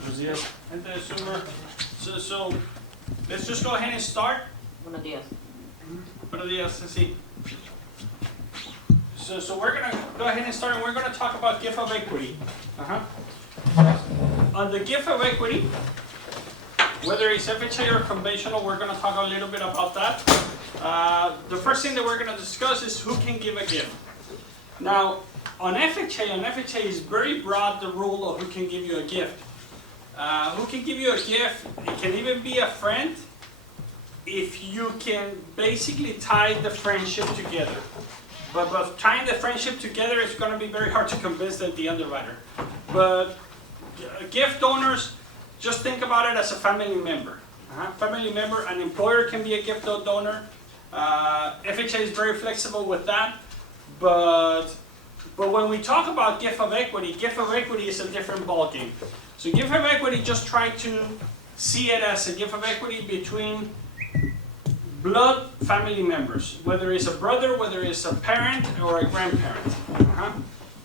Buenos días. Gente de Sumer. So, let's just go ahead and start. Buenos días. Buenos días, sí. So we're gonna go ahead and start, and we're gonna talk about gift of equity. On the gift of equity, whether it's FHA or conventional, we're gonna talk a little bit about that. The first thing that we're gonna discuss is who can give a gift. Now, on FHA is very broad, the rule of who can give you a gift. Who can give you a gift? It can even be a friend if you can basically tie the friendship together. But tying the friendship together is going to be very hard to convince the underwriter. But gift donors, just think about it as a family member. Family member, an employer can be a gift donor. FHA is very flexible with that. But when we talk about gift of equity is a different ballgame. So gift of equity, just try to see it as a gift of equity between blood family members, whether it's a brother, whether it's a parent or a grandparent.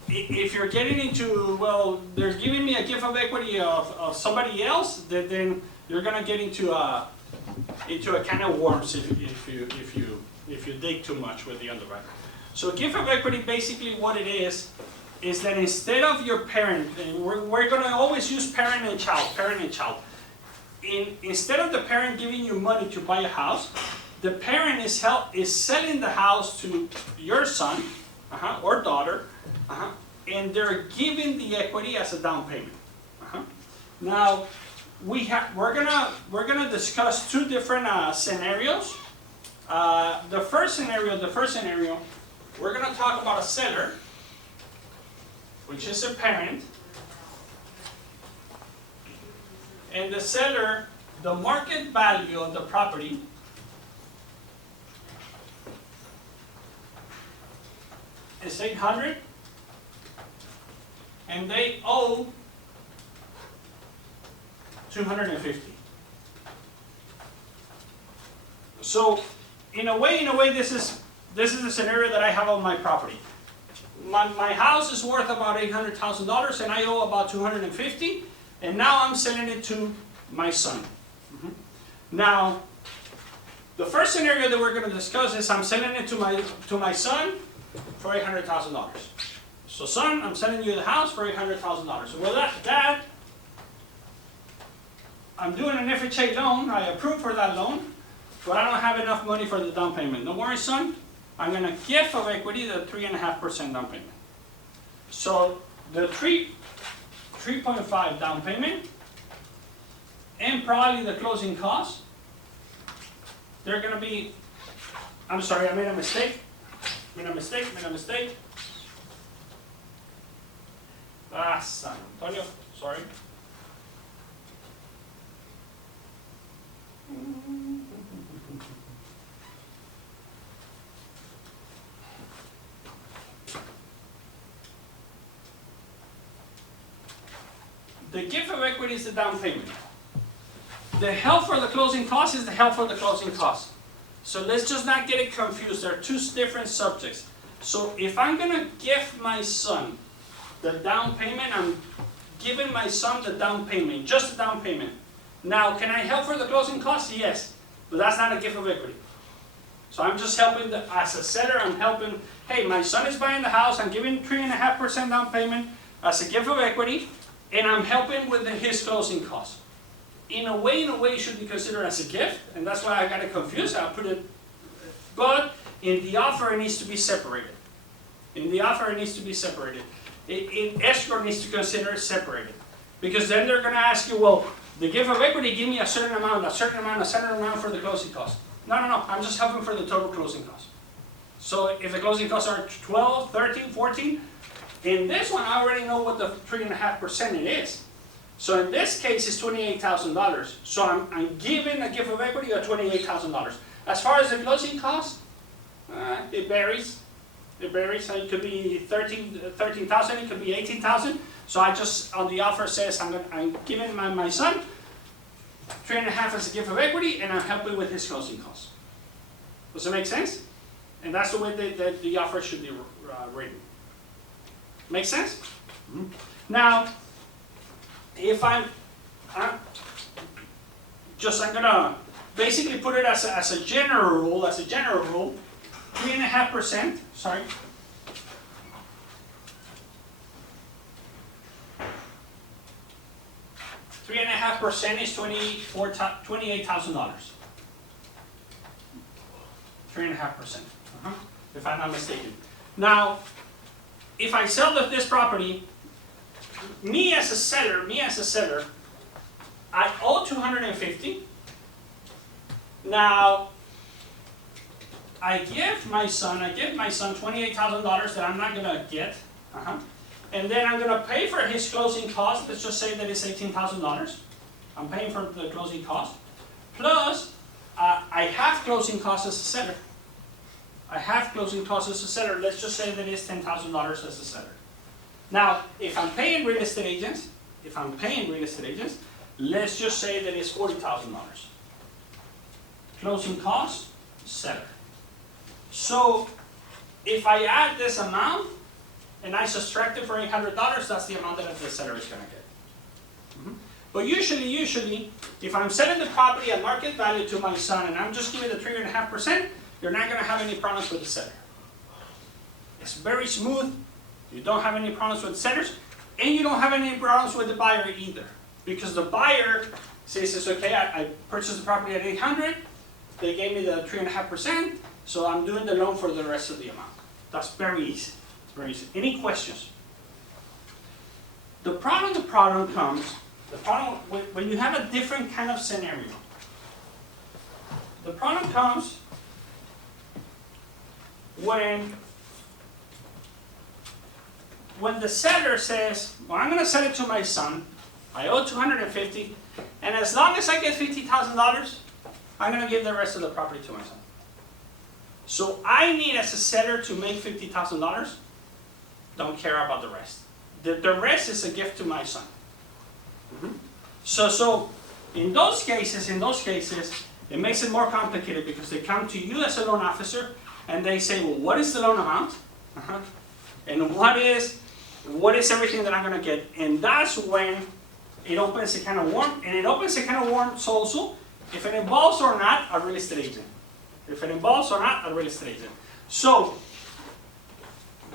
If you're getting into, well, they're giving me a gift of equity of somebody else, then you're gonna get into a can of worms if you dig too much with the underwriter. So gift of equity, basically what it is that instead of your parent, and we're gonna always use parent and child. Instead of the parent giving you money to buy a house, the parent is selling the house to your son or daughter, and they're giving the equity as a down payment. Now, we're gonna discuss two different scenarios. The first scenario, we're gonna talk about a seller, which is a parent, and the seller, the market value of the property is 800, and they owe 250. So, in a way, this is the scenario that I have on my property. My house is worth about $800,000, and I owe about 250, and now I'm selling it to my son. Now, the first scenario that we're going to discuss is I'm selling it to my son for $800,000. So, son, I'm selling you the house for $800,000. Well, that I'm doing an FHA loan. I approve for that loan, but I don't have enough money for the down payment. Don't worry, son. I'm going to gift of equity the 3.5% down payment. So the 3.5 down payment and probably the closing costs, they're going to be, I'm sorry, I made a mistake. San Antonio, sorry. The gift of equity is the down payment. The help for the closing costs is the help for the closing costs. So let's just not get it confused. There are two different subjects. So if I'm going to gift my son the down payment, I'm giving my son the down payment, just the down payment. Now, can I help for the closing costs? Yes, but that's not a gift of equity. So I'm just helping, as a seller, I'm helping, hey, my son is buying the house, I'm giving 3.5% down payment as a gift of equity, and I'm helping with his closing costs. In a way, it should be considered as a gift, and that's why I got it confused. I put it, but in the offer, it needs to be separated. In escrow, it needs to consider it separated. Because then they're going to ask you, well, the gift of equity, give me a certain amount for the closing costs. No, I'm just helping for the total closing costs. So if the closing costs are 12, 13, 14, in this one, I already know what the 3.5% it is. So in this case, it's $28,000. So I'm giving a gift of equity of $28,000. As far as the closing costs, it varies. It could be 13,000. It could be 18,000. So I just on the offer says I'm giving my son 3.5 as a gift of equity, and I'm helping with his closing costs. Does it make sense? And that's the way that the offer should be written. Make sense? Mm-hmm. Now, if I'm I'm gonna basically put it as a general rule, 3.5%, sorry. $3.5% is $28,000. 3.5%, if I'm not mistaken. Now, if I sell this property, me as a seller, I owe $250. Now, I give my son $28,000 that I'm not gonna get, and then I'm gonna pay for his closing costs. Let's just say that it's $18,000. I'm paying for the closing cost, plus I have closing costs as a seller. Let's just say that it's $10,000 as a seller. Now, if I'm paying real estate agents, let's just say that it's $40,000. Closing costs, seller. So, if I add this amount and I subtract it for $800, that's the amount that the seller is going to get. But usually, if I'm selling the property at market value to my son and I'm just giving the 3.5%, you're not going to have any problems with the seller. It's very smooth. You don't have any problems with sellers, and you don't have any problems with the buyer either. Because the buyer says, it's okay, I purchased the property at $800, they gave me the 3.5%, so I'm doing the loan for the rest of the amount. That's very easy. It's very easy. Any questions? The problem comes when you have a different kind of scenario. The problem comes when the seller says, well, I'm going to sell it to my son, I owe $250, and as long as I get $50,000, I'm going to give the rest of the property to my son. So I need, as a seller, to make $50,000. Don't care about the rest. The rest is a gift to my son. So in those cases, it makes it more complicated because they come to you as a loan officer and they say, well, what is the loan amount? And what is everything that I'm going to get? And that's when it opens a can of worms. And it opens a can of worms also if it involves or not a real estate agent. So,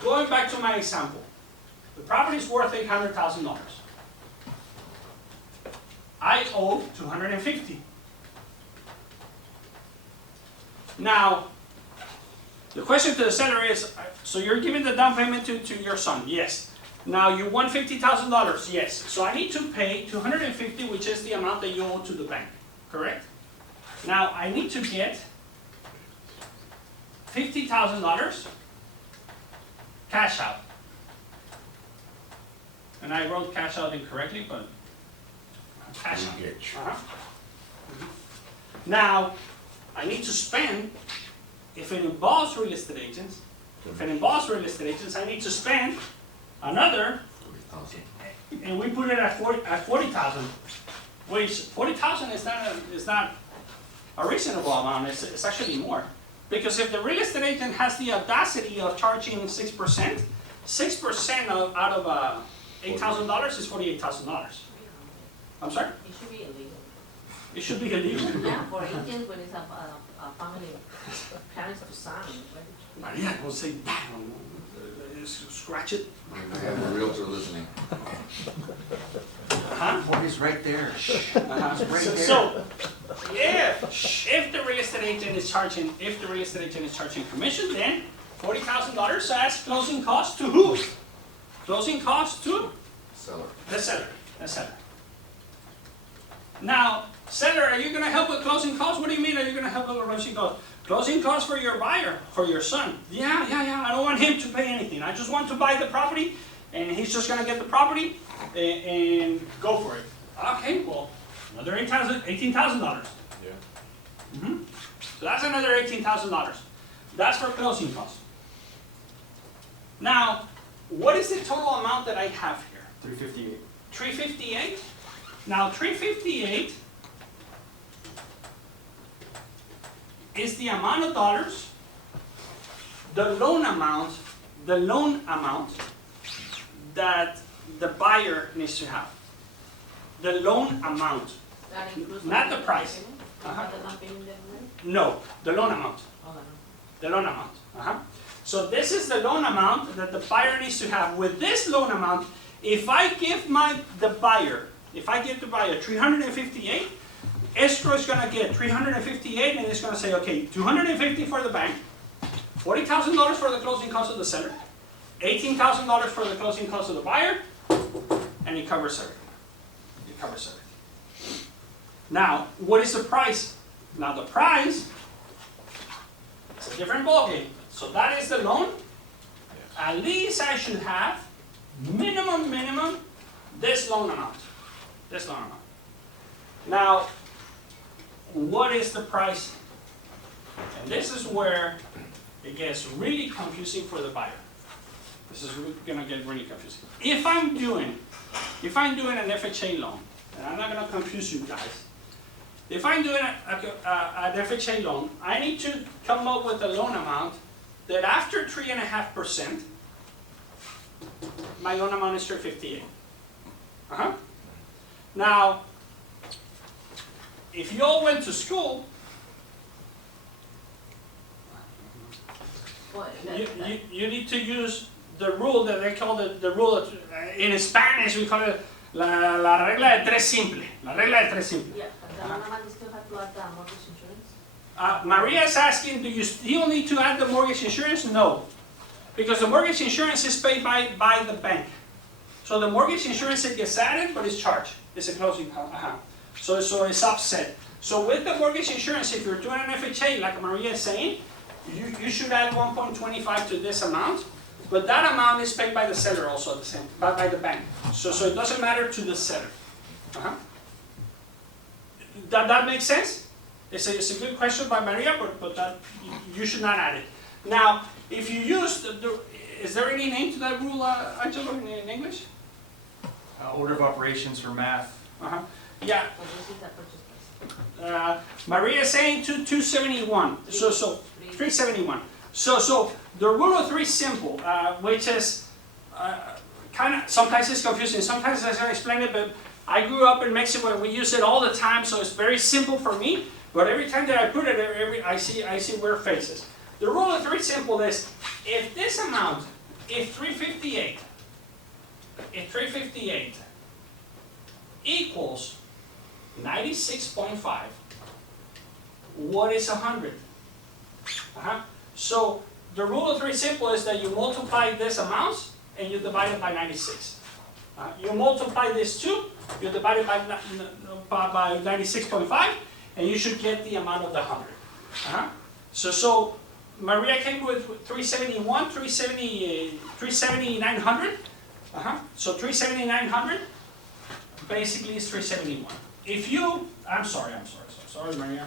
going back to my example, the property is worth $800,000. I owe $250. Now, the question to the seller is, so you're giving the down payment to your son? Yes. Now you want $50,000? Yes. So I need to pay $250, which is the amount that you owe to the bank, correct? Now I need to get $50,000 cash out. And I wrote cash out incorrectly, but cash out. Now, I need to spend, if it involves real estate agents, I need to spend another, and we put it at 40,000, which 40,000 is not a reasonable amount. It's actually more, because if the real estate agent has the audacity of charging 6%, 6% out of $8,000 is $48,000. I'm sorry? It should be illegal. It should be illegal. Yeah, for agents when it's a family, parents to son. Maria, don't say that. Scratch it. I have a realtor listening. Huh? Oh, he's right there. He's right there. So if the real estate agent is charging, commission, then $40,000 as closing costs to who? Closing costs to Seller. the seller. Now, seller, are you going to help with closing costs? What do you mean? Are you going to help with closing costs? Closing costs for your buyer, for your son. Yeah. I don't want him to pay anything. I just want to buy the property, and he's just going to get the property and go for it. Okay, well, another $18,000. Yeah. So that's another $18,000. That's for closing costs. Now, what is the total amount that I have here? 358. 358. Now, 358 is the amount of dollars, the loan amount that the buyer needs to have. the loan amount. That includes Not the down price. payment? Uh-huh. Not the down payment that we No, the loan amount. Oh, no. The loan amount. So this is the loan amount that the buyer needs to have. With this loan amount, if I give the buyer 358, escrow is gonna get 358 and it's gonna say, okay, 250 for the bank, $40,000 for the closing costs of the seller, $18,000 for the closing costs of the buyer, and it covers everything. It covers everything. Now, what is the price? Now the price, it's a different ballgame. So that is the loan. At least I should have minimum, this loan amount. This loan amount. Now, what is the price? And this is where it gets really confusing for the buyer. This is gonna get really confusing. If I'm doing an FHA loan, and I'm not gonna confuse you guys. If I'm doing an FHA loan, I need to come up with a loan amount that after 3.5%, my loan amount is 358. Now, if you all went to school, What, you need to use the rule that they call the rule of, in Spanish we call it la regla de tres simple. La regla de tres simple. Yeah, but the loan amount, you still have to add the mortgage insurance? Maria is asking, do you still need to add the mortgage insurance? No. Because the mortgage insurance is paid by the bank. So the mortgage insurance, it gets added, but it's charged. It's a closing cost. So it's offset. So with the mortgage insurance, if you're doing an FHA, like Maria is saying, you should add 1.25 to this amount, but that amount is paid by the seller also at the same, by the bank. So it doesn't matter to the seller. That makes sense? It's a good question by Maria, but that, you should not add it. Now, if you use is there any name to that rule, Angelo, in English? Order of operations for math. Yeah. So this is the purchase price. Maria is saying 271. So 371. So the rule of three is simple, which is kind of sometimes it's confusing. Sometimes I can explain it, but I grew up in Mexico and we use it all the time, so it's very simple for me. But every time that I put it, I see weird faces. The rule of three simple is if this amount, if 358 equals 96.5, what is 100? So the rule of three simple is that you multiply this amount and you divide it by 96. You multiply this 2, you divide it by 96.5, and you should get the amount of the 100. So Maria came with 371, 370,900. So 370,900 basically is 371. If you, I'm sorry, Maria.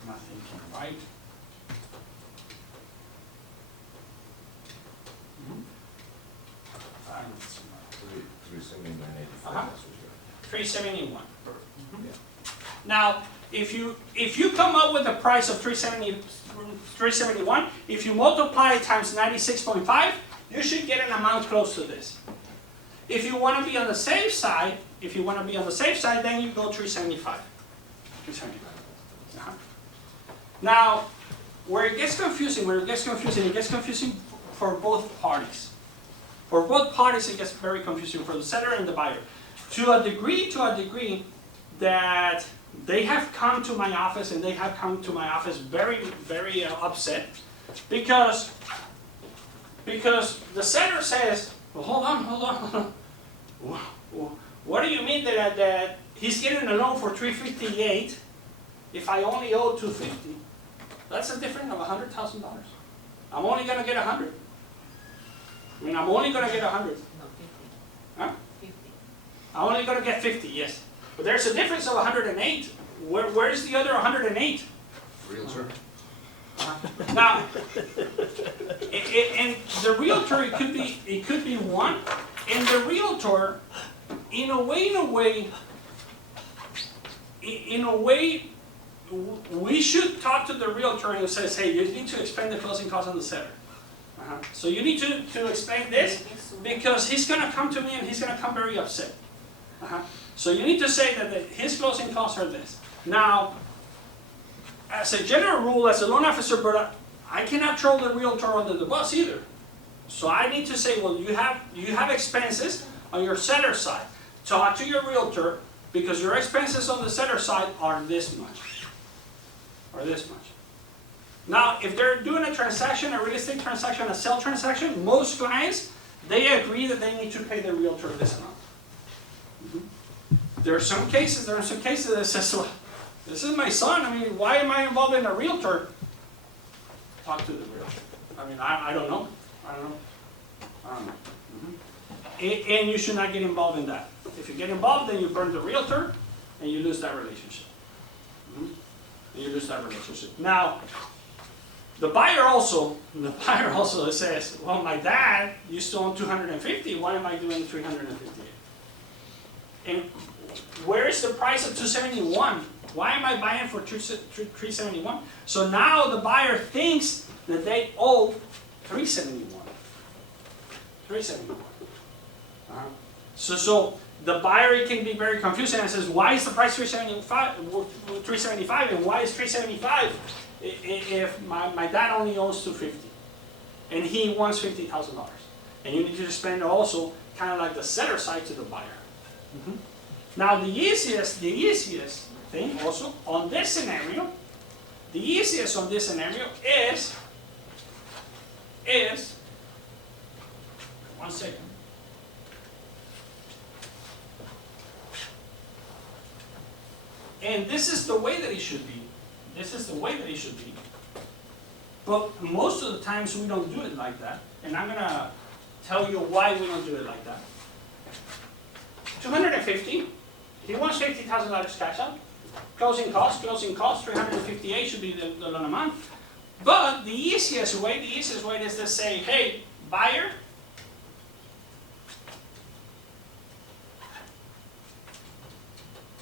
I'm not thinking right. I don't know if it's right. 371. Now, if you come up with a price of 371, if you multiply it times 96.5, you should get an amount close to this. If you want to be on the safe side, then you go 375. 375. Now, where it gets confusing, it gets confusing for both parties. For both parties, it gets very confusing for the seller and the buyer. To a degree that they have come to my office and they have come to my office very, very upset because the seller says, well, hold on. What do you mean that he's getting a loan for 358 if I only owe 250? That's a difference of $100,000. I'm only going to get 100. I'm only going to get 100. No, 50. Huh? 50. I'm only going to get 50, yes. But there's a difference of 108. Where's the other 108? Realtor. Now, and the realtor, it could be one, and the realtor, in a way, we should talk to the realtor and says, hey, you need to explain the closing costs on the seller. So you need to explain this, because he's gonna come to me and he's gonna come very upset. So you need to say that his closing costs are this. Now, as a general rule, as a loan officer, but I cannot throw the realtor under the bus either. So I need to say, well, you have expenses on your seller side. Talk to your realtor, because your expenses on the seller side are this much, or this much. Now, if they're doing a transaction, a real estate transaction, a sale transaction, most clients, they agree that they need to pay the realtor this amount. There are some cases that says, well, this is my son, I mean, why am I involved in a realtor? Talk to the realtor. I mean, I don't know. And you should not get involved in that. If you get involved, then you burn the realtor, and you lose that relationship. Now, the buyer also says, well, my dad used to own 250, why am I doing 358? And where is the price of 271? Why am I buying for 371? So now the buyer thinks that they owe 371. So the buyer can be very confusing and says, why is the price 375 and why is 375 if my dad only owns 250 and he wants $50,000? And you need to explain also kind of like the seller side to the buyer. Now the easiest thing also on this scenario, is 1 second. And this is the way that it should be. But most of the times we don't do it like that. And I'm gonna tell you why we don't do it like that. 250, he wants $50,000 cash out. Closing costs, 358 should be the loan amount. But the easiest way is to say, hey, buyer,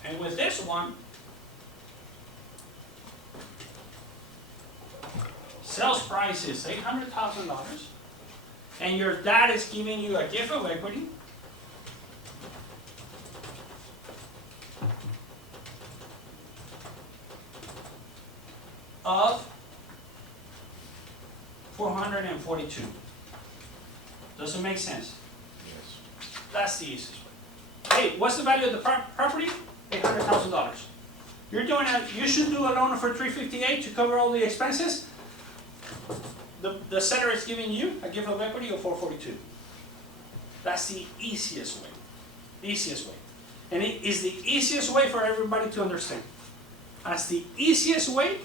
and with this one, sales price is $800,000, and your dad is giving you a gift of equity of $442. Does it make sense? Yes. That's the easiest way. Hey, what's the value of the property? $800,000. You should do a loan for $358 to cover all the expenses. The seller is giving you a gift of equity of $442. That's the easiest way. And it is the easiest way for everybody to understand. That's the easiest way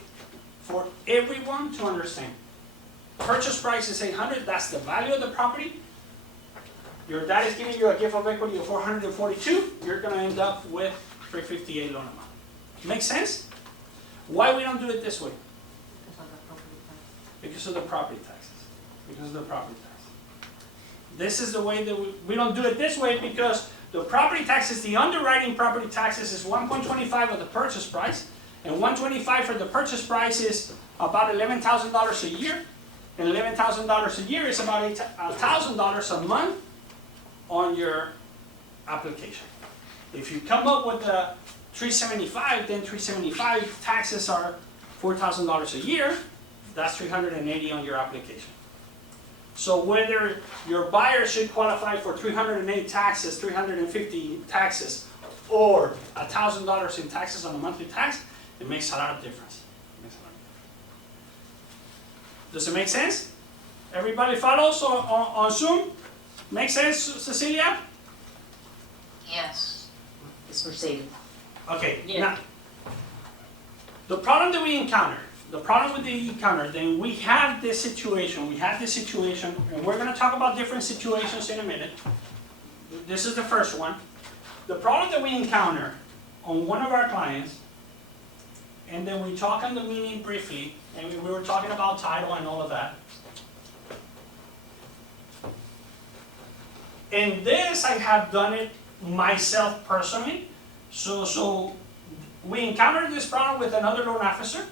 for everyone to understand. Purchase price is $800, that's the value of the property. Your dad is giving you a gift of equity of $442, you're gonna end up with $358 loan amount. Make sense? Why we don't do it this way? Because of the property taxes. This is the way that we don't do it this way, because the property taxes, the underwriting property taxes is 1.25 of the purchase price, and 125 for the purchase price is about $11,000 a year, and $11,000 a year is about $1,000 a month on your application. If you come up with the 375, then 375 taxes are $4,000 a year. That's $380 on your application. So whether your buyer should qualify for 308 taxes, 350 taxes, or $1,000 in taxes on a monthly tax, it makes a lot of difference. Does it make sense? Everybody follows on Zoom? Make sense, Cecilia? Yes. It's Mercedes. Okay, Yeah. now, the problem that we encounter, then we have this situation, and we're going to talk about different situations in a minute. This is the first one. The problem that we encounter on one of our clients, and then we talk on the meeting briefly, and we were talking about title and all of that. And this, I have done it myself personally. So we encountered this problem with another loan officer.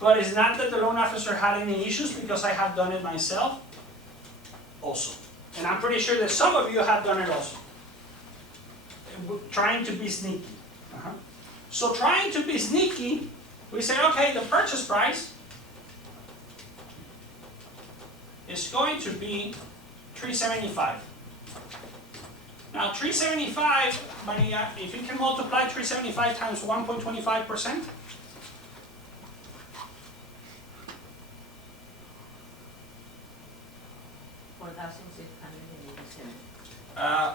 But it's not that the loan officer had any issues, because I have done it myself also. And I'm pretty sure that some of you have done it also. Trying to be sneaky. So trying to be sneaky, we say, okay, the purchase price is going to be $375. Now 375, Maria, if you can multiply 375 times 1.25%,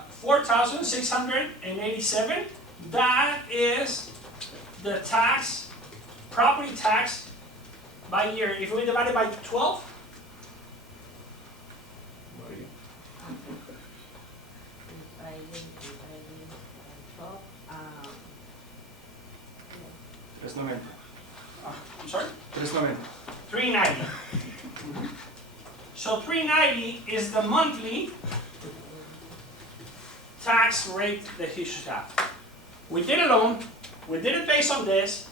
4,687. That is the tax, property tax by year. If we divide it by 12, Tres noventa. I'm sorry? Tres noventa. 390. So 390 is the monthly tax rate that he should have. We did a loan, we did it based on this,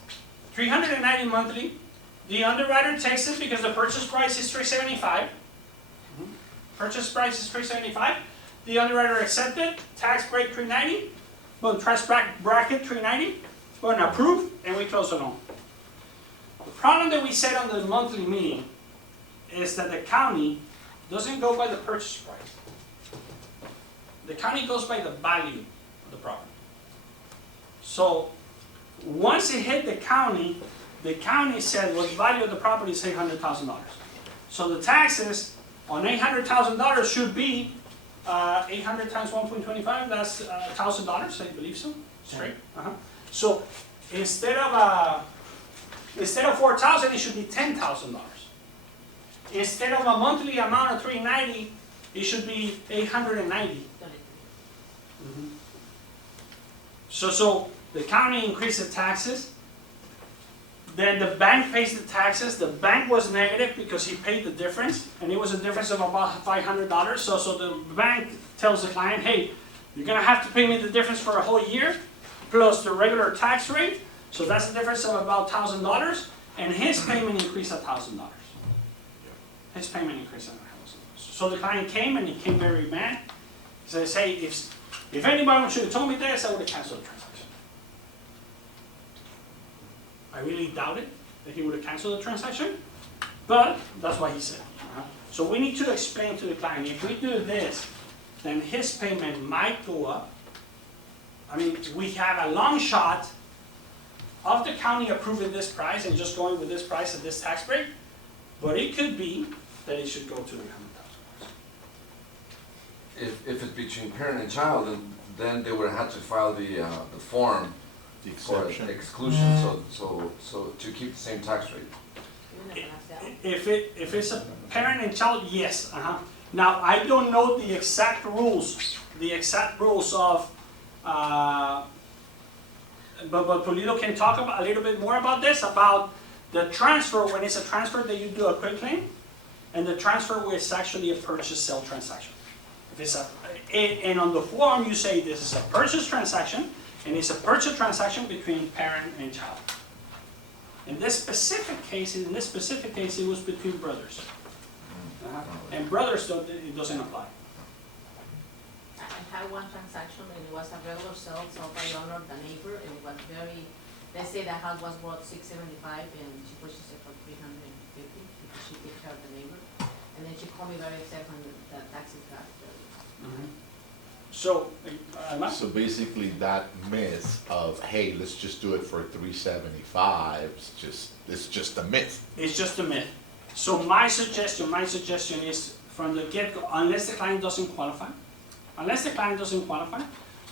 390 monthly. The underwriter takes it because the purchase price is 375. Purchase price is 375. The underwriter accepted, tax break 390, boom, tax bracket 390, boom, approved, and we close the loan. The problem that we said on the monthly meeting is that the county doesn't go by the purchase price. The county goes by the value of the property. So once it hit the county said, well, the value of the property is $800,000. So the taxes on $800,000 should be 800 times 1.25, that's $1,000, I believe so, straight. So instead of $4,000, it should be $10,000. Instead of a monthly amount of $390, it should be $890. So the county increased the taxes, then the bank pays the taxes. The bank was negative because he paid the difference, and it was a difference of about $500. So the bank tells the client, hey, you're gonna have to pay me the difference for a whole year, plus the regular tax rate, so that's a difference of about $1,000, and his payment increased $1,000. His payment increased $1,000. So the client came, and he came very mad. He says, hey, if anybody should have told me this, I would have canceled the transaction. I really doubted that he would have canceled the transaction, but that's what he said. So we need to explain to the client, if we do this, then his payment might go up. I mean, we have a long shot of the county approving this price and just going with this price at this tax break, but it could be that it should go to the $100,000. If it's between parent and child, then they would have to file the form The for exception. exclusion, so to keep the same tax rate. If it's a parent and child, yes. Now, I don't know the exact rules of, but Pulido can talk about a little bit more about this, about the transfer, when it's a transfer that you do a quick claim, and the transfer where it's actually a purchase-sale transaction. If it's and on the form you say this is a purchase transaction, and it's a purchase transaction between parent and child. In this specific case, it was between brothers. And brothers, it doesn't apply. I had one transaction, and it was a regular sale, sold by the owner, the neighbor, and it was very, let's say the house was worth $675, and she purchased it for $350 because she took care of the neighbor. And then she called me very upset when the taxes got So, So basically that myth of, hey, let's just do it for $375, it's just a myth. it's just a myth. So my suggestion is from the get-go, unless the client doesn't qualify,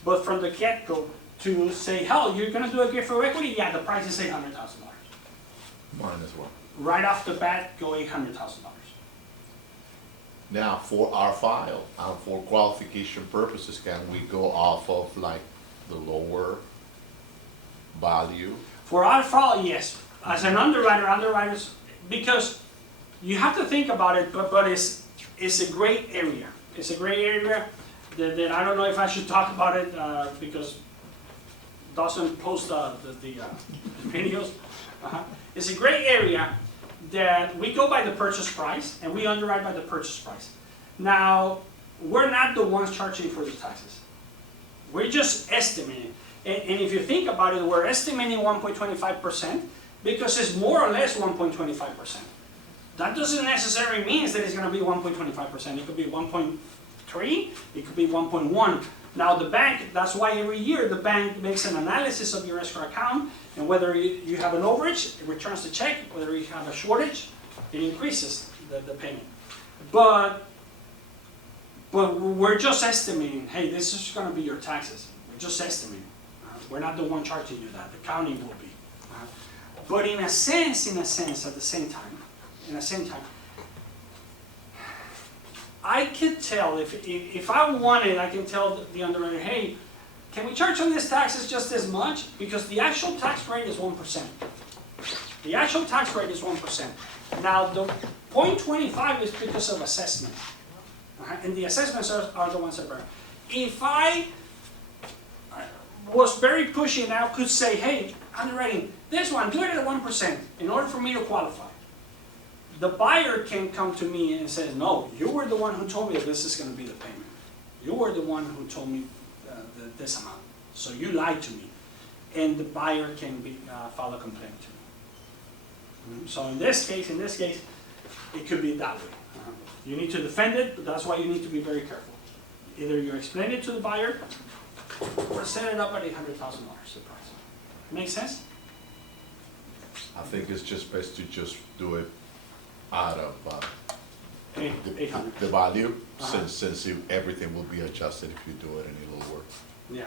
but from the get-go to say, hell, you're gonna do a gift for equity? Yeah, the price is $800,000. Mine as well. Right off the bat, go $800,000. Now, for our file, for qualification purposes, can we go off of like the lower value? For our file, yes. As an underwriters, because you have to think about it, but it's a gray area. It's a gray area that I don't know if I should talk about it because Dawson posts the videos. It's a gray area that we go by the purchase price and we underwrite by the purchase price. Now, we're not the ones charging for the taxes. We're just estimating. And if you think about it, we're estimating 1.25% because it's more or less 1.25%. That doesn't necessarily mean that it's going to be 1.25%. It could be 1.3, it could be 1.1. Now the bank, that's why every year the bank makes an analysis of your escrow account, and whether you have an overage, it returns the check. Whether you have a shortage, it increases the payment. But we're just estimating, hey, this is going to be your taxes. We're just estimating. We're not the one charging you that. The county will be. But in a sense, at the same time, I could tell, if I wanted, I can tell the underwriter, hey, can we charge on this taxes just as much? Because the actual tax rate is 1%. The actual tax rate is 1%. Now, the 0.25 is because of assessment. And the assessments are the ones that vary. If I was very pushy and I could say, hey, underwriting, this one, do it at 1% in order for me to qualify. The buyer can come to me and say, no, you were the one who told me that this is going to be the payment. You were the one who told me this amount. So you lied to me. And the buyer can file a complaint to me. So in this case, it could be that way. You need to defend it, but that's why you need to be very careful. Either you explain it to the buyer, or set it up at $800,000, the price. Make sense? I think it's just best to just do it out of $800. the value, Uh-huh. since everything will be adjusted if you do it any lower. Yeah.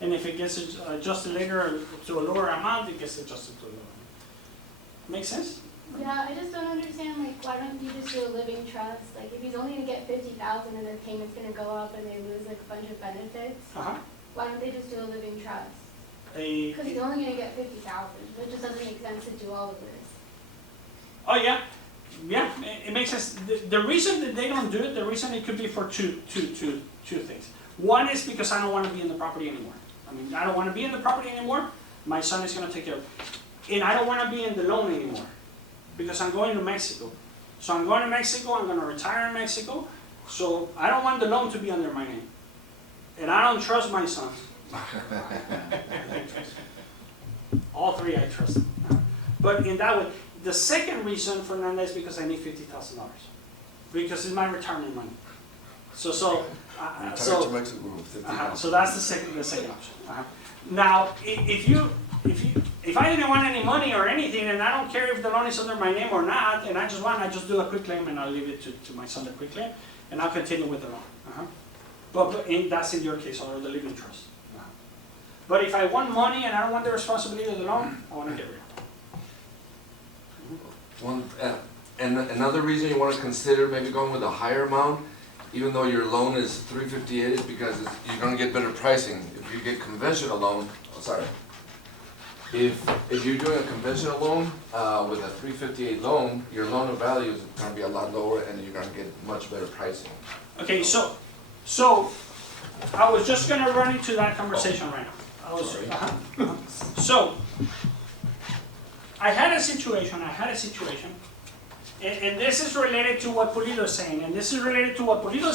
And if it gets adjusted later to a lower amount, it gets adjusted to a lower amount. Make sense? Yeah, I just don't understand, like, why don't you just do a living trust? Like, if he's only gonna get 50,000 and their payment's gonna go up and they lose like a bunch of benefits, Uh-huh. why don't they just do a living trust? A, Because he's only gonna get 50,000, it just doesn't make sense to do all of this. oh yeah, yeah, it makes sense. The reason that they don't do it, the reason it could be for two things. One is because I don't want to be in the property anymore. I mean, I don't want to be in the property anymore. My son is going to take care of it. And I don't want to be in the loan anymore because I'm going to Mexico. So I'm going to Mexico, I'm going to retire in Mexico. So I don't want the loan to be under my name. And I don't trust my son. All three I trust. But in that way, the second reason, Fernanda, is because I need $50,000. Because it's my retirement money. So Retire to Mexico with 50,000. so that's the second option. Now, if I didn't want any money or anything, and I don't care if the loan is under my name or not, and I just do a quick claim and I'll leave it to my son, the quick claim, and I'll continue with the loan. But that's in your case, or the living trust. But if I want money and I don't want the responsibility of the loan, I want to get rid of it. And another reason you want to consider maybe going with a higher amount, even though your loan is $358, is because you're going to get better pricing. If you get conventional loan, if you're doing a conventional loan with a $358 loan, your loan of value is going to be a lot lower, and you're going to get much better pricing. Okay, so I was just going to run into that conversation right now. So I had a situation, and this is related to what Pulido is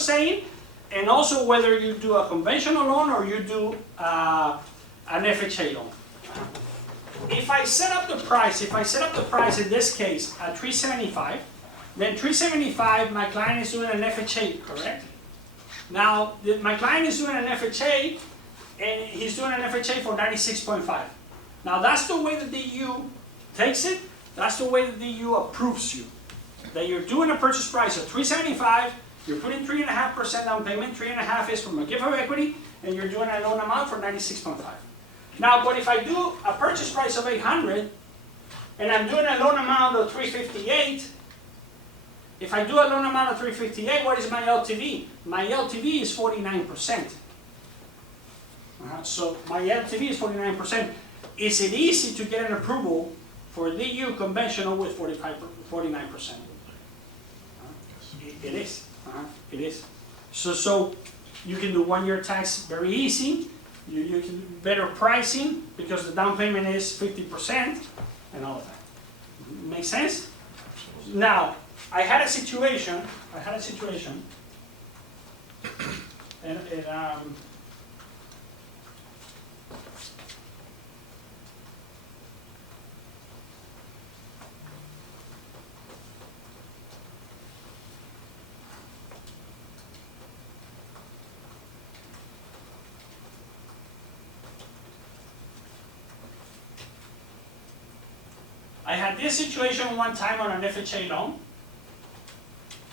saying, and also whether you do a conventional loan or you do an FHA loan. If I set up the price in this case at $375, then $375, my client is doing an FHA, correct? Now, my client is doing an FHA, and he's doing an FHA for 96.5. Now, that's the way the DU takes it. That's the way the DU approves you. That you're doing a purchase price of $375, you're putting 3.5% down payment, 3.5% is from a gift of equity, and you're doing a loan amount for 96.5. Now, but if I do a purchase price of $800, and I'm doing a loan amount of $358, if I do a loan amount of $358, what is my LTV? My LTV is 49%. So my LTV is 49%. Is it easy to get an approval for DU conventional with 49%? It is. It is. So you can do 1 year tax very easy. You can better pricing because the down payment is 50% and all of that. Make sense? Now, I had a situation, and I had this situation one time on an FHA loan.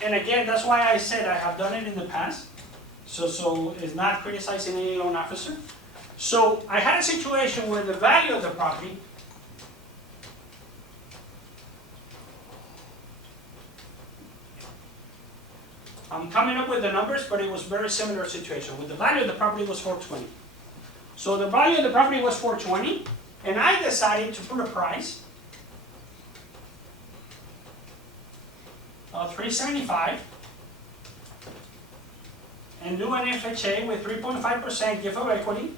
And again, that's why I said I have done it in the past. So it's not criticizing any loan officer. So I had a situation where the value of the property I'm coming up with the numbers, but it was very similar situation. With the value of the property was 420. So the value of the property was 420, and I decided to put a price of 375 and do an FHA with 3.5% gift of equity,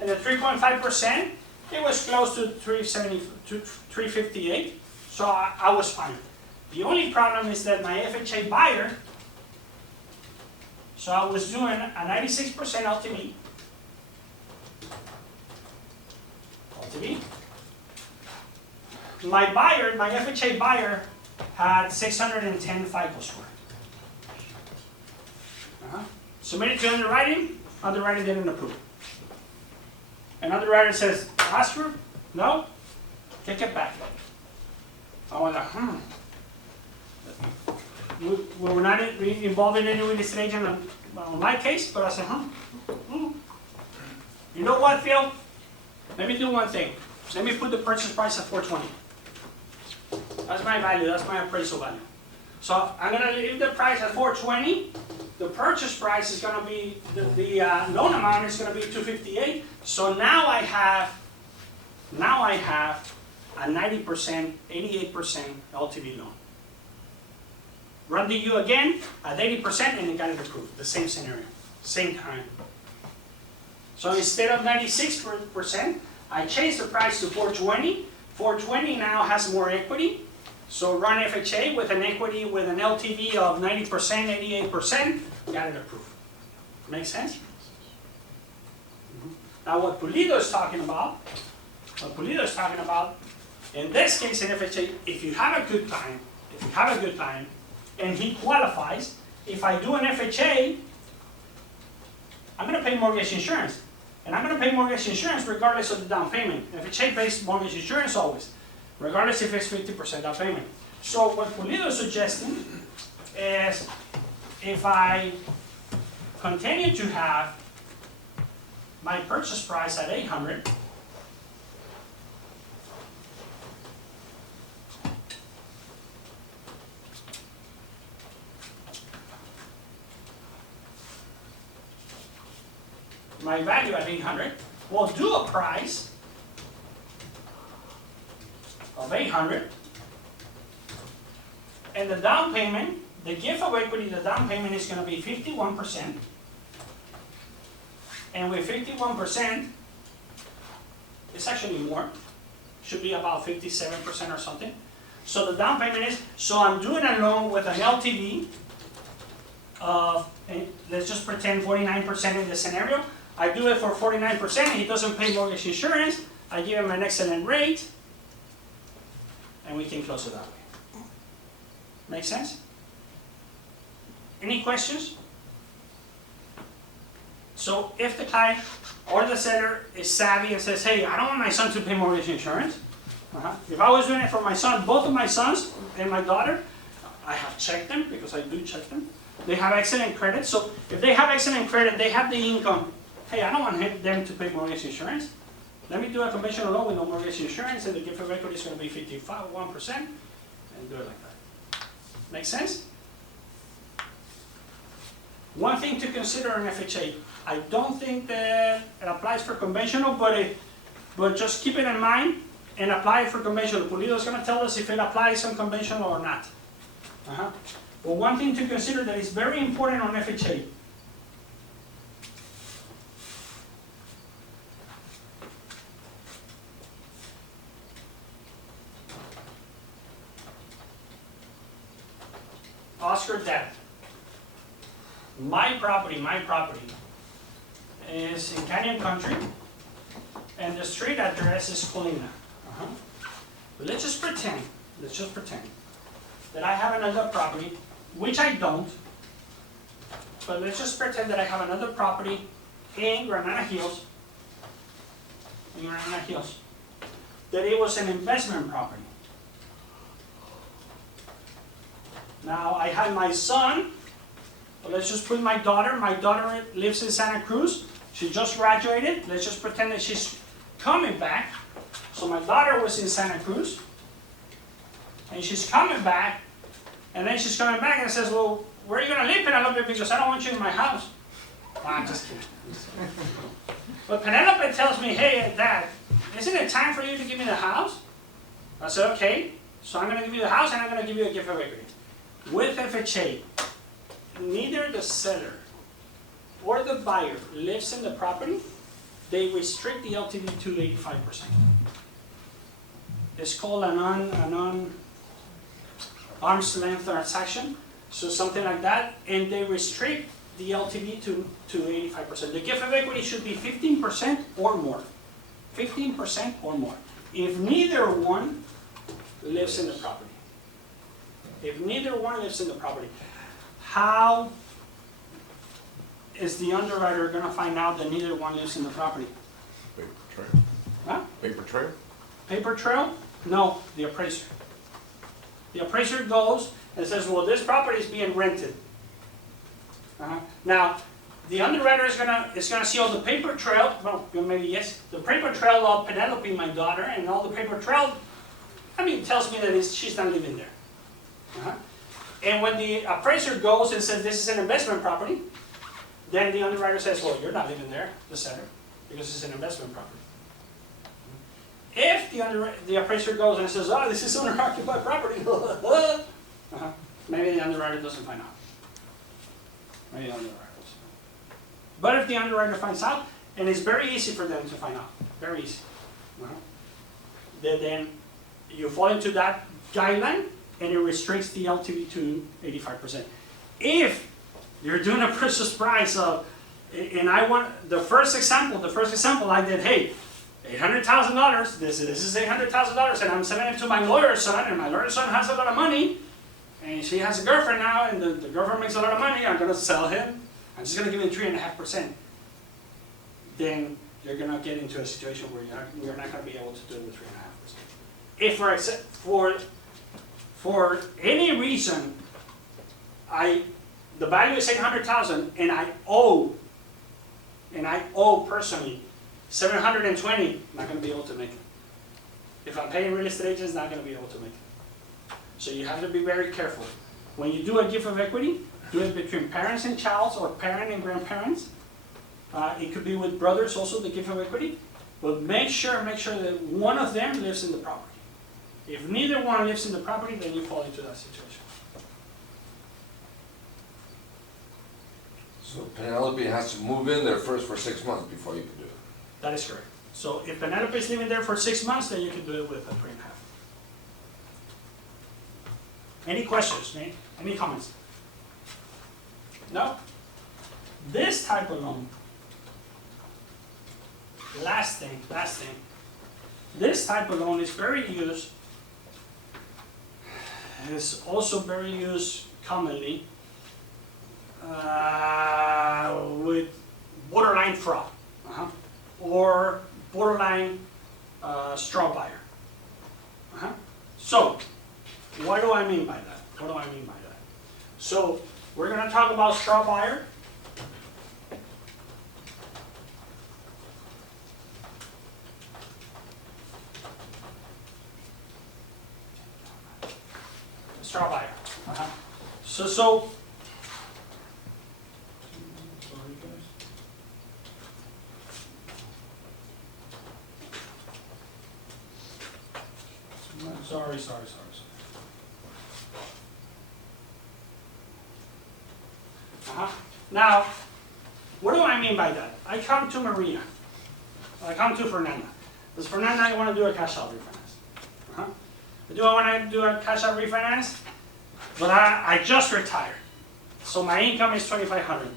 and the 3.5%, it was close to 358, so I was fine. The only problem is that my FHA buyer, so I was doing a 96% LTV. My buyer, my FHA buyer, had 610 FICO score. Submitted to underwriting, underwriting didn't approve. And underwriter says, Oscar, no, take it back. I was like, We were not involved in any real estate agent on my case, but I said, You know what, Phil? Let me do one thing. Let me put the purchase price at 420. That's my value, that's my appraisal value. So I'm gonna leave the price at 420. The purchase price is gonna be, the loan amount is gonna be 258. So now I have a 90%, 88% LTV loan. Run DU again at 80% and it got it approved. The same scenario, same time. So instead of 96%, I changed the price to 420. 420 now has more equity. So run FHA with an equity with an LTV of 90%, 88%, got it approved. Make sense? Now what Pulido is talking about, in this case in FHA, if you have a good client, and he qualifies, if I do an FHA, I'm going to pay mortgage insurance. And I'm going to pay mortgage insurance regardless of the down payment. FHA pays mortgage insurance always, regardless if it's 50% down payment. So what Pulido is suggesting is if I continue to have my purchase price at 800, my value at 800, we'll do a price of 800, and the down payment, the gift of equity, the down payment is going to be 51%, and with 51%, it's actually more, should be about 57% or something. So the down payment is, so I'm doing a loan with an LTV of, let's just pretend 49% in this scenario. I do it for 49%, he doesn't pay mortgage insurance, I give him an excellent rate, and we can close it that way. Make sense? Any questions? So if the client or the seller is savvy and says, hey, I don't want my son to pay mortgage insurance. If I was doing it for my son, both of my sons and my daughter, I have checked them because I do check them. They have excellent credit. So if they have excellent credit, they have the income. Hey, I don't want them to pay mortgage insurance. Let me do a conventional loan with no mortgage insurance, and the gift of equity is going to be 51%, and do it like that. Make sense? One thing to consider in FHA, I don't think that it applies for conventional, but just keep it in mind and apply it for conventional. Pulido is going to tell us if it applies on conventional or not. But one thing to consider that is very important on FHA, Oscar Depp. My property is in Canyon Country, and the street address is Colina. But let's just pretend that I have another property, which I don't, but let's just pretend that I have another property in Granada Hills, that it was an investment property. Now, I had my son, but let's just put my daughter. My daughter lives in Santa Cruz. She just graduated. Let's just pretend that she's coming back. So my daughter was in Santa Cruz, and she's coming back, and then she's coming back and says, well, where are you going to live, Penelope? Because I don't want you in my house. Oh, I'm just kidding. But Penelope tells me, hey, Dad, isn't it time for you to give me the house? I said, okay, so I'm going to give you the house, and I'm going to give you a gift of equity. With FHA, neither the seller or the buyer lives in the property, they restrict the LTV to 85%. It's called a non-arm's length transaction, so something like that, and they restrict the LTV to 85%. The gift of equity should be 15% or more. 15% or more. If neither one lives in the property. If neither one lives in the property, how is the underwriter going to find out that neither one lives in the property? Paper trail. Huh? Paper trail? Paper trail? No, the appraiser. The appraiser goes and says, well, this property is being rented. Now, the underwriter is gonna see all the paper trail, well, maybe yes, the paper trail of Penelope, my daughter, and all the paper trail, tells me that she's not living there. And when the appraiser goes and says this is an investment property, then the underwriter says, well, you're not living there, the seller, because it's an investment property. If the appraiser goes and says, oh, this is owner-occupied property, maybe the underwriter doesn't find out. Maybe the underwriter doesn't. But if the underwriter finds out, and it's very easy for them to find out, very easy, then you fall into that guideline, and it restricts the LTV to 85%. If you're doing a purchase price of, and I want, the first example I did, hey, $800,000, this is $800,000, and I'm sending it to my lawyer's son, and my lawyer's son has a lot of money, and she has a girlfriend now, and the girlfriend makes a lot of money, I'm going to sell him, I'm just going to give him 3.5%. Then you're going to get into a situation where you're not going to be able to do it with 3.5%. If for any reason, the value is $800,000, and I owe personally $720, I'm not going to be able to make it. If I'm paying real estate agents, not going to be able to make it. So you have to be very careful. When you do a gift of equity, do it between parents and child, or parent and grandparents. It could be with brothers also, the gift of equity. But make sure that one of them lives in the property. If neither one lives in the property, then you fall into that situation. So Penelope has to move in there first for 6 months before you can do it. That is correct. So if Penelope is living there for 6 months, then you can do it with a 3.5. Any questions? Any comments? No? This type of loan, last thing. This type of loan is also very used commonly with borderline fraud or borderline straw buyer. So, what do I mean by that? So, we're going to talk about straw buyer. Straw buyer. So, sorry guys. Sorry. Now, what do I mean by that? I come to Maria. I come to Fernanda. Does Fernanda want to do a cash out refinance? Do I want to do a cash out refinance? but I just retired. So my income is $2,500.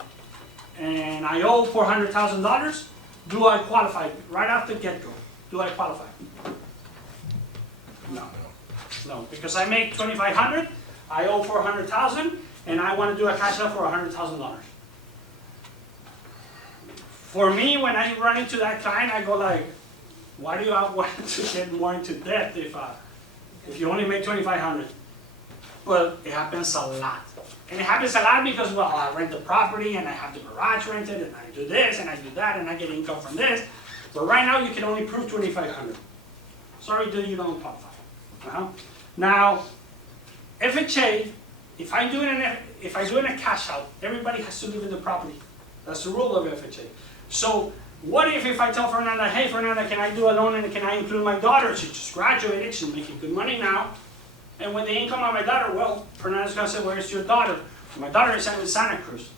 And I owe $400,000. Do I qualify right off the get-go? Do I qualify? No. No, because I make $2,500, I owe $400,000, and I want to do a cash out for $100,000. For me, when I run into that client, I go like, why do you want to get more into debt if you only make $2,500? But it happens a lot. And it happens a lot because, well, I rent the property and I have the garage rented and I do this and I do that and I get income from this. But right now you can only prove $2,500. Sorry, dude, you don't qualify. Now, FHA, if I do it in a cash out, everybody has to live in the property. That's the rule of FHA. So what if I tell Fernanda, hey Fernanda, can I do a loan and can I include my daughter? She just graduated, she's making good money now. And with the income of my daughter, well, Fernanda's gonna say, where's your daughter? My daughter is in Santa Cruz.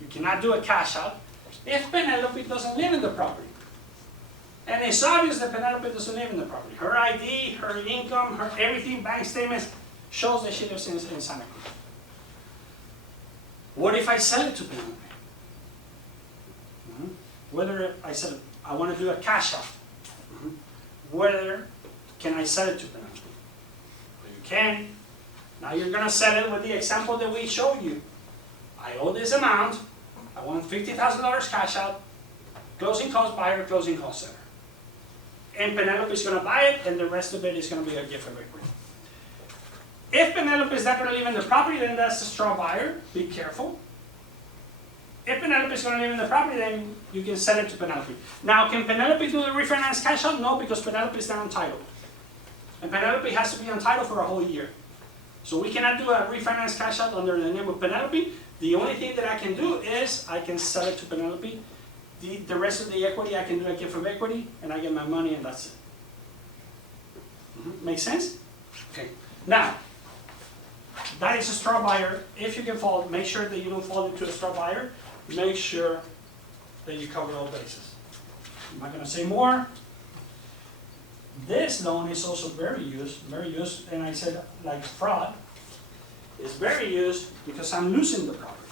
You cannot do a cash out if Penelope doesn't live in the property. And it's obvious that Penelope doesn't live in the property. Her ID, her income, her everything, bank statements, shows that she lives in Santa Cruz. What if I sell it to Penelope? Whether I said, I want to do a cash out. Whether can I sell it to Penelope? Well, you can. Now you're going to sell it with the example that we showed you. I owe this amount. I want $50,000 cash out. Closing cost buyer, closing cost seller. And Penelope is going to buy it, and the rest of it is going to be a gift of equity. If Penelope is not going to live in the property, then that's a straw buyer. Be careful. If Penelope is going to live in the property, then you can sell it to Penelope. Now, can Penelope do the refinance cash out? No, because Penelope is not entitled. And Penelope has to be entitled for a whole year. So we cannot do a refinance cash out under the name of Penelope. The only thing that I can do is I can sell it to Penelope. The rest of the equity, I can do a gift of equity, and I get my money, and that's it. Make sense? Okay. Now, that is a straw buyer. If you can fall, make sure that you don't fall into a straw buyer. Make sure that you cover all bases. I'm not going to say more. This loan is also very used, and I said like fraud, is very used because I'm losing the property.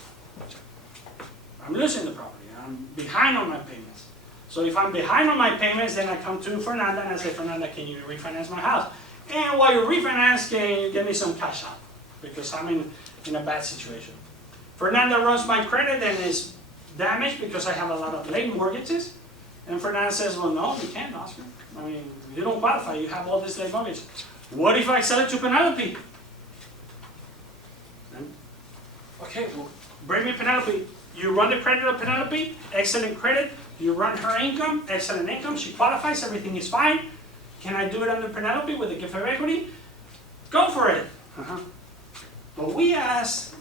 I'm losing the property. I'm behind on my payments. So if I'm behind on my payments, then I come to Fernanda and I say, Fernanda, can you refinance my house? And while you refinance, can you give me some cash out? Because I'm in a bad situation. Fernanda runs my credit and is damaged because I have a lot of late mortgages. And Fernanda says, well, no, you can't, Oscar. I mean, you don't qualify. You have all this late mortgage. What if I sell it to Penelope? Then, okay, well, bring me Penelope. You run the credit of Penelope, excellent credit. You run her income, excellent income. She qualifies, everything is fine. Can I do it under Penelope with a gift of equity? Go for it. But we asked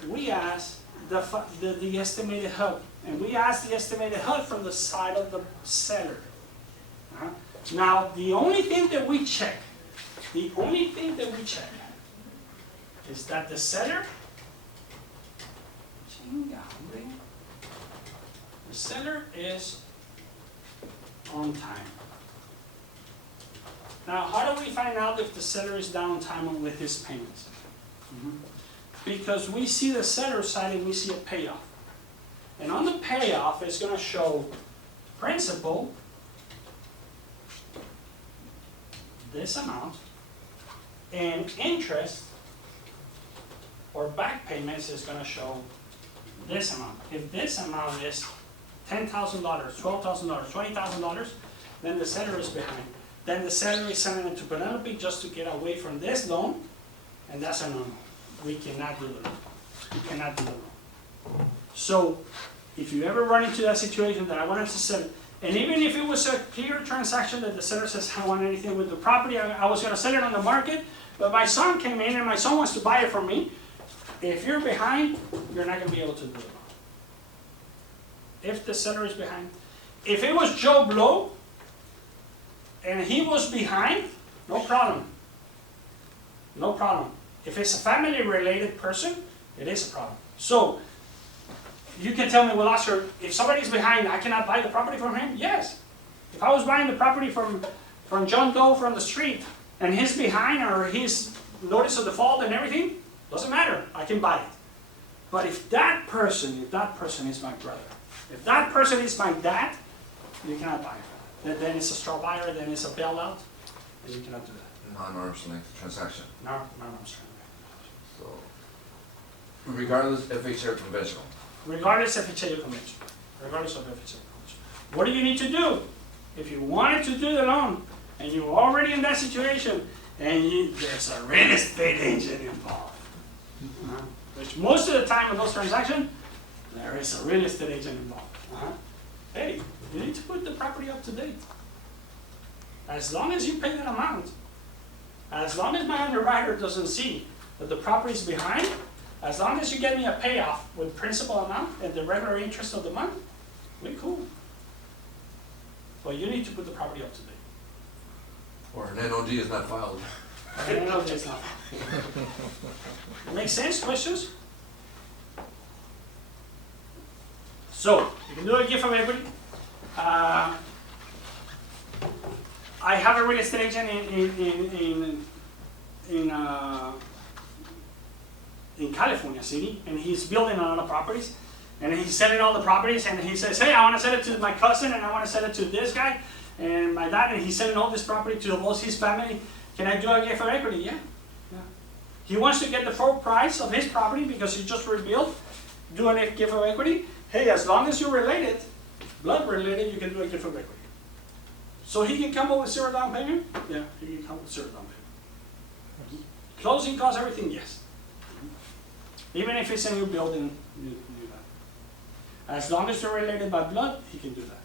the estimated HUD, and we asked the estimated HUD from the side of the seller. Now, the only thing that we check is that the seller, is on time. Now, how do we find out if the seller is down on time with his payments? Because we see the seller side and we see a payoff. And on the payoff, it's going to show principal, this amount, and interest or back payments is going to show this amount. If this amount is $10,000, $12,000, $20,000, then the seller is behind. Then the seller is sending it to Penelope just to get away from this loan, and that's a no-no. We cannot do the loan. We cannot do the loan. So, if you ever run into that situation that I wanted to sell, and even if it was a clear transaction that the seller says, I don't want anything with the property, I was going to sell it on the market, but my son came in and my son wants to buy it from me, if you're behind, you're not going to be able to do it. If the seller is behind. If it was Joe Blow, and he was behind, no problem. No problem. If it's a family-related person, it is a problem. So, you can tell me, well, Oscar, if somebody's behind, I cannot buy the property from him? Yes. If I was buying the property from John Doe from the street, and he's behind, or he's notice of default and everything, Doesn't matter, I can buy it. But if that person is my brother, if that person is my dad, you cannot buy it. Then it's a straw buyer, then it's a bailout, and you cannot do that. Non-arm's length transaction. No, I'm sorry. So, regardless FHA or conventional. Regardless of FHA or conventional. Regardless of FHA or conventional. What do you need to do? If you wanted to do the loan, and you're already in that situation, and there's a real estate agent involved. Which most of the time in those transactions, there is a real estate agent involved. Hey, you need to put the property up to date. As long as you pay that amount, as long as my underwriter doesn't see that the property is behind, as long as you get me a payoff with principal amount and the regular interest of the month, we're cool. But you need to put the property up to date. Or an NOD is not filed. I don't know if that's not. Make sense? Questions? So, you can do a gift of equity. I have a real estate agent in California City, and he's building a lot of properties, and he's selling all the properties, and he says, hey, I want to sell it to my cousin, and I want to sell it to this guy, and my dad, and he's selling all this property to both his family. Can I do a gift of equity? Yeah. He wants to get the full price of his property because he just rebuilt. Do a gift of equity. Hey, as long as you're related, blood related, you can do a gift of equity. So he can come up with zero down payment? Yeah, he can come with zero down payment. Closing costs, everything, yes. Even if it's a new building, you can do that. As long as they're related by blood, he can do that.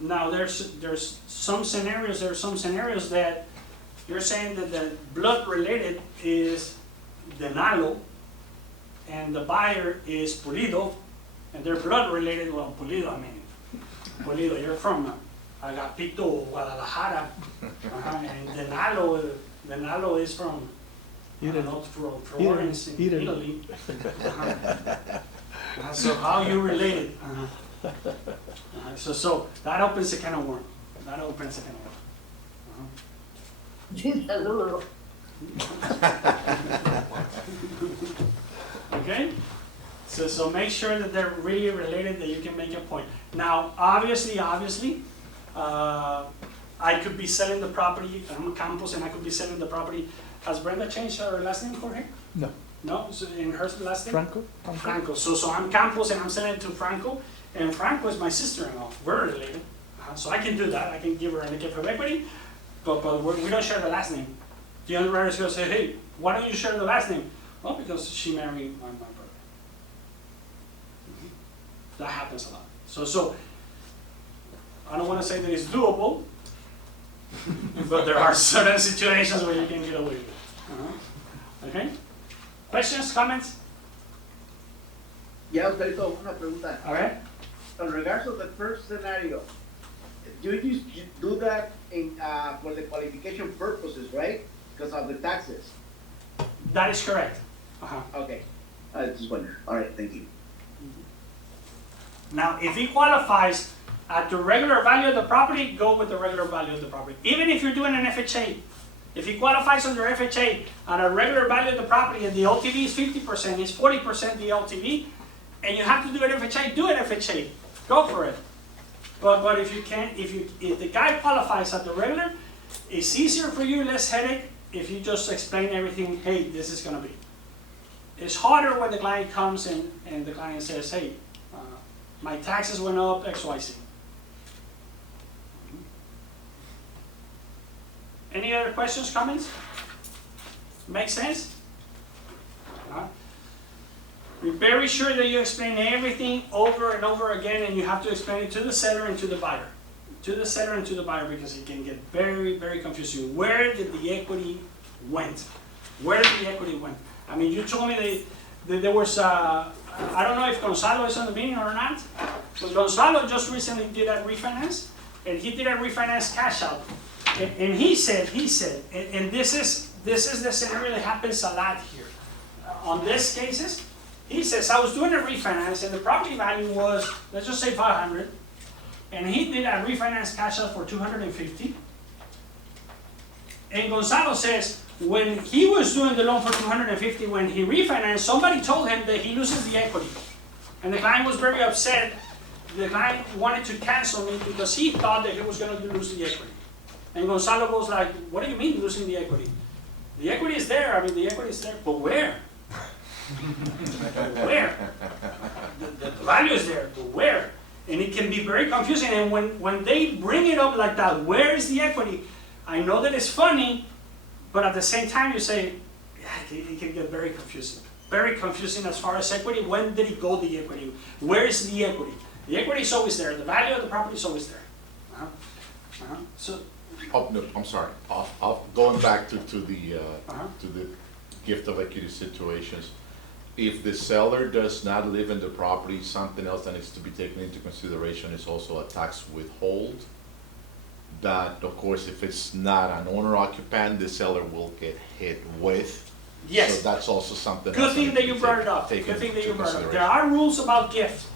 Now, there's some scenarios that you're saying that the blood related is Denalo, and the buyer is Pulido, and they're blood related. Well, Pulido, Pulido, you're from Agapito, Guadalajara, and Denalo is from Florence in Italy. So how you related? So that opens a can of worms. Okay? So make sure that they're really related, that you can make a point. Now, obviously, I could be selling the property, I'm Campos, and I could be selling the property. Has Brenda changed her last name, Jorge? No. No? So in her last name? Franco? Franco. So I'm Campos, and I'm selling it to Franco, and Franco is my sister-in-law. We're related. So I can do that. I can give her a gift of equity, but we don't share the last name. The underwriter is going to say, hey, why don't you share the last name? Well, because she married my brother. That happens a lot. So I don't want to say that it's doable, but there are certain situations where you can get away with it. Okay? Questions, comments? Ya, Oscarito, una pregunta. All right. In regards to the first scenario, do you do that for the qualification purposes, right? Because of the taxes. That is correct. Okay. I just wonder. All right, thank you. Now, if he qualifies at the regular value of the property, go with the regular value of the property. Even if you're doing an FHA, if he qualifies under FHA at a regular value of the property and the LTV is 50%, it's 40% the LTV, and you have to do it FHA, do it FHA. Go for it. But if you can't, if the guy qualifies at the regular, it's easier for you, less headache, if you just explain everything, hey, this is gonna be. It's harder when the client comes in and the client says, hey, my taxes went up, XYZ. Any other questions, comments? Make sense? Be very sure that you explain everything over and over again, and you have to explain it to the seller and to the buyer. To the seller and to the buyer, because it can get very, very confusing. Where did the equity went? Where did the equity went? I mean, you told me that there was, I don't know if Gonzalo is on the meeting or not, but Gonzalo just recently did a refinance, and he did a refinance cash out. And he said, and this is the scenario that happens a lot here. On these cases, he says, I was doing a refinance and the property value was, let's just say 500, and he did a refinance cash out for 250. And Gonzalo says, when he was doing the loan for 250, when he refinanced, somebody told him that he loses the equity. And the client was very upset. The client wanted to cancel me because he thought that he was going to lose the equity. And Gonzalo goes like, what do you mean losing the equity? The equity is there, I mean the equity is there, but where? Where? The value is there, but where? And it can be very confusing, and when they bring it up like that, where is the equity? I know that it's funny, but at the same time you say, yeah, it can get very confusing. Very confusing as far as equity. When did it go, the equity? Where is the equity? The equity is always there. The value of the property is always there. So, Oh, no, I'm sorry. Going back to the Uh-huh. to the gift of equity situations. If the seller does not live in the property, something else that needs to be taken into consideration is also a tax withhold. That, of course, if it's not an owner occupant, the seller will get hit with. yes. So that's also something. Good else thing needs that to you be brought it up. taken Good thing that you into brought it up. There consideration. are rules about gift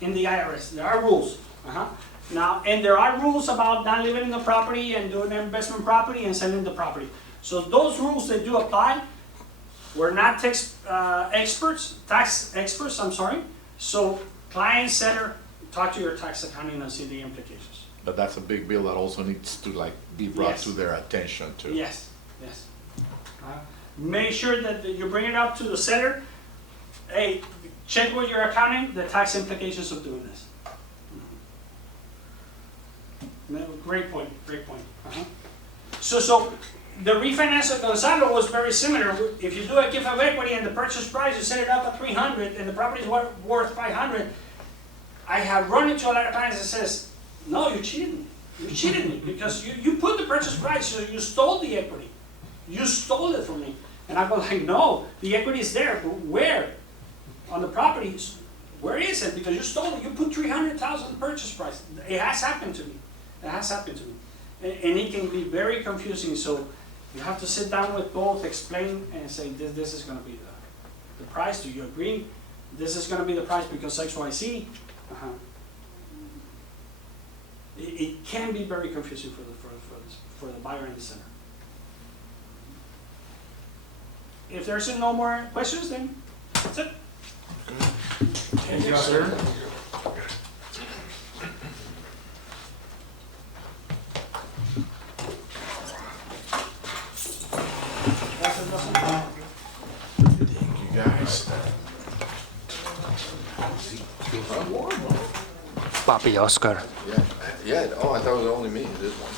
in the IRS. There are rules. Now, and there are rules about not living in the property and doing an investment property and selling the property. So those rules, they do apply. We're not tax experts, I'm sorry. So client, seller, talk to your tax accounting and see the implications. But that's a big bill that also needs to be brought Yes. to their attention too. Yes, yes. Make sure that you bring it up to the seller. Hey, check with your accounting, the tax implications of doing this. No, great point, great point. So the refinance of Gonzalo was very similar. If you do a gift of equity and the purchase price, you set it up at 300 and the property is worth 500, I have run into a lot of clients that says, no, you cheated me. You cheated me because you put the purchase price, so you stole the equity. You stole it from me. And I go like, no, the equity is there, but where? On the property, where is it? Because you stole it, you put 300,000 purchase price. It has happened to me. It has happened to me. And it can be very confusing, so you have to sit down with both, explain, and say, this is gonna be the price, do you agree? This is gonna be the price because X, Y, Z. It can be very confusing for the buyer and the seller. If there's no more questions, then that's it. Thank you, sir. Thank you, guys. Papi Oscar. Yeah, oh, I thought it was only me, it is one.